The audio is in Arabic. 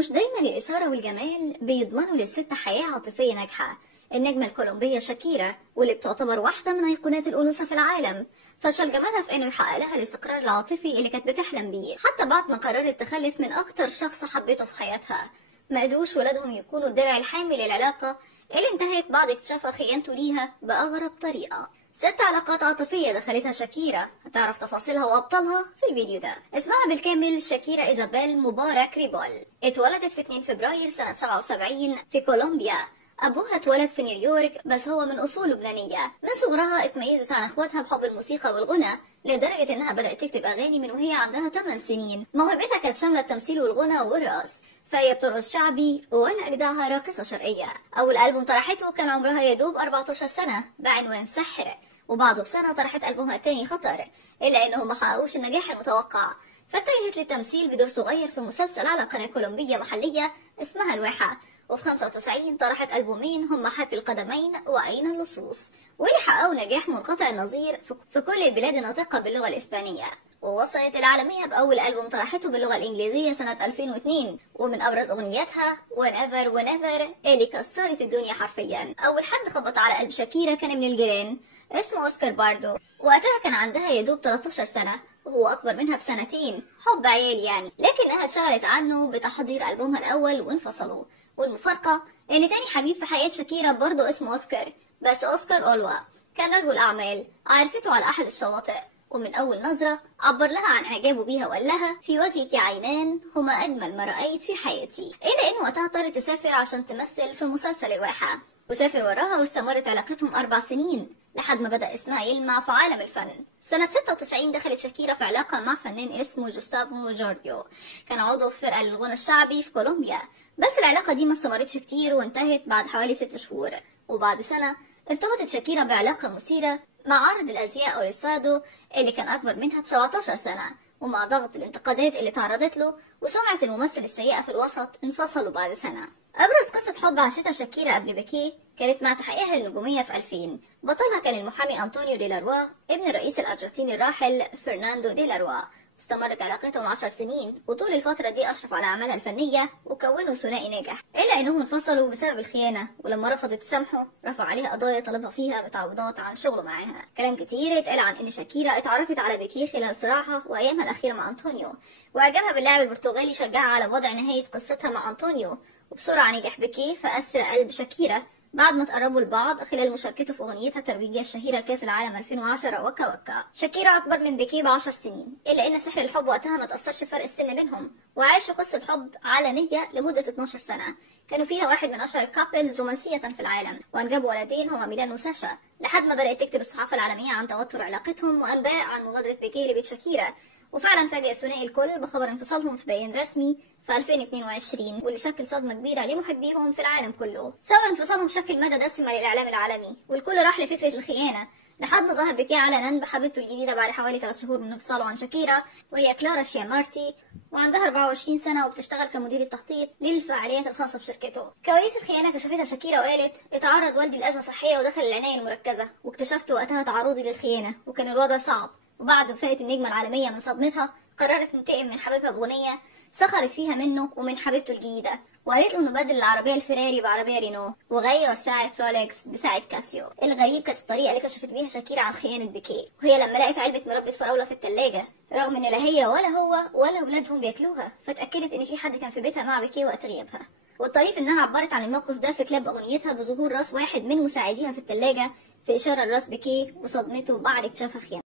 مش دايما الإثارة والجمال بيضمنوا للست حياة عاطفية ناجحة. النجمة الكولومبية شاكيرا، واللي بتعتبر واحدة من أيقونات الأنوثة في العالم، فشل جمالها في إنه يحقق لها الاستقرار العاطفي اللي كانت بتحلم بيه، حتى بعد ما قررت تخلف من أكتر شخص حبته في حياتها. ما قدروش ولادهم يكونوا الدرع الحامي للعلاقة اللي انتهت بعد اكتشاف خيانته ليها بأغرب طريقة. 6 علاقات عاطفية دخلتها شاكيرا، هتعرف تفاصيلها وأبطالها في الفيديو ده. اسمها بالكامل شاكيرا إيزابيل مبارك ريبول. اتولدت في 2 فبراير سنة 77 في كولومبيا. أبوها اتولد في نيويورك بس هو من أصول لبنانية. من صغرها اتميزت عن اخواتها بحب الموسيقى والغنى، لدرجة إنها بدأت تكتب أغاني من وهي عندها 8 سنين. موهبتها كانت شاملة التمثيل والغنى والرقص، فهي بترقص شعبي ولا أجدعها راقصة شرقية. أول ألبوم طرحته كان عمرها يدوب 14 سنة بعنوان سحر، وبعده بسنة طرحت ألبومها التاني خطر، إلا إنهم ما حققوش النجاح المتوقع، فاتجهت للتمثيل بدور صغير في مسلسل على قناة كولومبية محلية اسمها الواحة. وفي 95 طرحت ألبومين هم حافي القدمين وأين اللصوص، واللي حققوا نجاح منقطع النظير في كل البلاد الناطقة باللغة الإسبانية. ووصلت العالمية بأول ألبوم طرحته باللغة الإنجليزية سنة 2002، ومن أبرز أغنياتها Whenever Whenever اللي كسرت الدنيا حرفيا. أول حد خبط على قلب شاكيرا كان من الجيران اسمه أوسكار باردو، وقتها كان عندها يدوب 13 سنة وهو أكبر منها بسنتين، حب عيال يعني، لكنها اتشغلت عنه بتحضير ألبومها الأول وانفصلوا. والمفارقة إن تاني حبيب في حياة شاكيرا برضه اسمه أوسكار، بس أوسكار أولوا كان رجل أعمال عرفته على أحد الشواطئ، ومن أول نظرة عبر لها عن إعجابه بيها وقال لها في وجهك عينان هما أجمل ما رأيت في حياتي. إلا إن وقتها اضطرت تسافر عشان تمثل في مسلسل الواحة، وسافر وراها واستمرت علاقتهم 4 سنين لحد ما بدأ اسمها يلمع في عالم الفن. سنة 96 دخلت شاكيرا في علاقة مع فنان اسمه جوستافو جورديو، كان عضو في فرقة للغنى الشعبي في كولومبيا، بس العلاقة دي ما استمرتش كتير وانتهت بعد حوالي 6 شهور. وبعد سنة ارتبطت شاكيرا بعلاقة مثيرة مع عارض الأزياء أوريسفادو اللي كان أكبر منها ب 17 سنة، ومع ضغط الانتقادات اللي تعرضت له وسمعة الممثل السيئة في الوسط انفصلوا بعد سنة. أبرز قصة حب عاشتها شاكيرا قبل بيكيه كانت مع تحقيقها للنجومية في 2000. بطلها كان المحامي أنطونيو دي لاروا ابن الرئيس الأرجنتيني الراحل فرناندو دي لاروا. استمرت علاقتهم 10 سنين، وطول الفترة دي أشرف على أعمالها الفنية وكونوا ثنائي ناجح، إلا إنهم انفصلوا بسبب الخيانة، ولما رفضت تسامحه رفع عليها قضايا طلبها فيها بتعويضات عن شغله معاها. كلام كتير اتقال عن إن شاكيرا اتعرفت على بيكيه خلال صراعها وأيامها الأخيرة مع أنطونيو، وإعجابها باللاعب البرتغالي شجعها على وضع نهاية قصتها مع أنطونيو. وبسرعة نجح بيكيه فأسر قلب شاكيرا بعد ما تقربوا لبعض خلال مشاركته في أغنيتها الترويجية الشهيرة لكأس العالم 2010 وكا وكا. شاكيرا أكبر من بيكيه ب10 سنين، إلا إن سحر الحب وقتها ما تأثرش بفرق السن بينهم، وعاشوا قصة حب علنية لمدة 12 سنة، كانوا فيها واحد من أشهر الكابلز رومانسية في العالم، وأنجبوا ولدين هما ميلان وساشا، لحد ما بدأت تكتب الصحافة العالمية عن توتر علاقتهم وأنباء عن مغادرة بيكيه لبيت شاكيرا. وفعلا فاجأ ثنائي الكل بخبر انفصالهم في بيان رسمي في 2022، واللي شكل صدمة كبيرة لمحبيهم في العالم كله. سبب انفصالهم شكل مدى دسمة للإعلام العالمي، والكل راح لفكرة الخيانة، لحد ما ظهر بيكيه علنا بحبيبته الجديدة بعد حوالي 3 شهور من انفصاله عن شاكيرا، وهي كلارا شيامارتي، وعندها 24 سنة وبتشتغل كمدير التخطيط للفعاليات الخاصة بشركته. كواليس الخيانة كشفتها شاكيرا وقالت اتعرض والدي لأزمة صحية ودخل العناية المركزة، واكتشفت وقتها تعرضي للخيانة وكان الوضع صعب. وبعد وفاة النجمة العالمية من صدمتها قررت تنتقم من حبيبها بأغنية سخرت فيها منه ومن حبيبته الجديدة، وقالت له انه بدل العربية الفيراري بعربية رينو، وغير ساعة رولكس بساعة كاسيو. الغريب كانت الطريقة اللي كشفت بيها شاكيرا عن خيانة بيكيه، وهي لما لقت علبة مربى فراولة في التلاجة، رغم ان لا هي ولا هو ولا ولادهم بياكلوها، فاتأكدت ان في حد كان في بيتها مع بيكيه وقت غيابها. والطريف انها عبرت عن الموقف ده في كلاب اغنيتها بظهور راس واحد من مساعديها في التلاجة في اشارة لراس بيكيه وصدمته بعد اكتشاف خيانته.